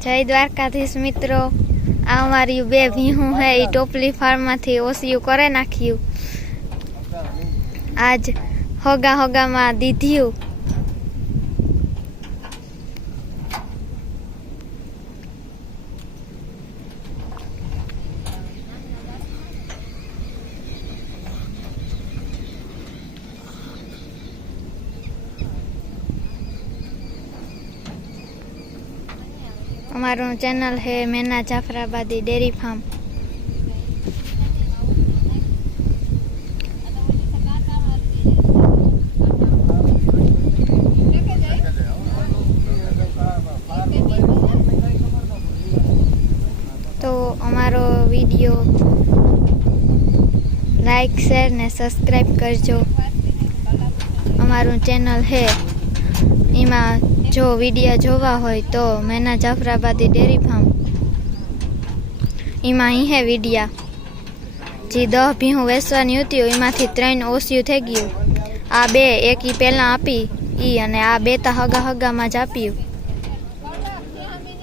जय द्वारकाधीश मित्रों, आ अमारी बे भीहू है ई टोपली फार्म मांथी ओसियु करे नाख्यु। आज होगा होगा में दीध्यु। हमारो चैनल है मैना जाफराबादी डेयरी फार्म। तो हमारो वीडियो लाइक शेयर ने सब्सक्राइब करजो। हमारो चैनल है एमा जो वीडियो जोवा होय तो मैना जाफराबादी डेयरी फार्म एमा ही है वीडिया जी 10 भीहू वेचवानी हती एमांथी 3 ओसियु थई गयुं। आ 2 एक ई पहेला आपी ई अने आ 2 ता हगा हगा मां ज आप्युं।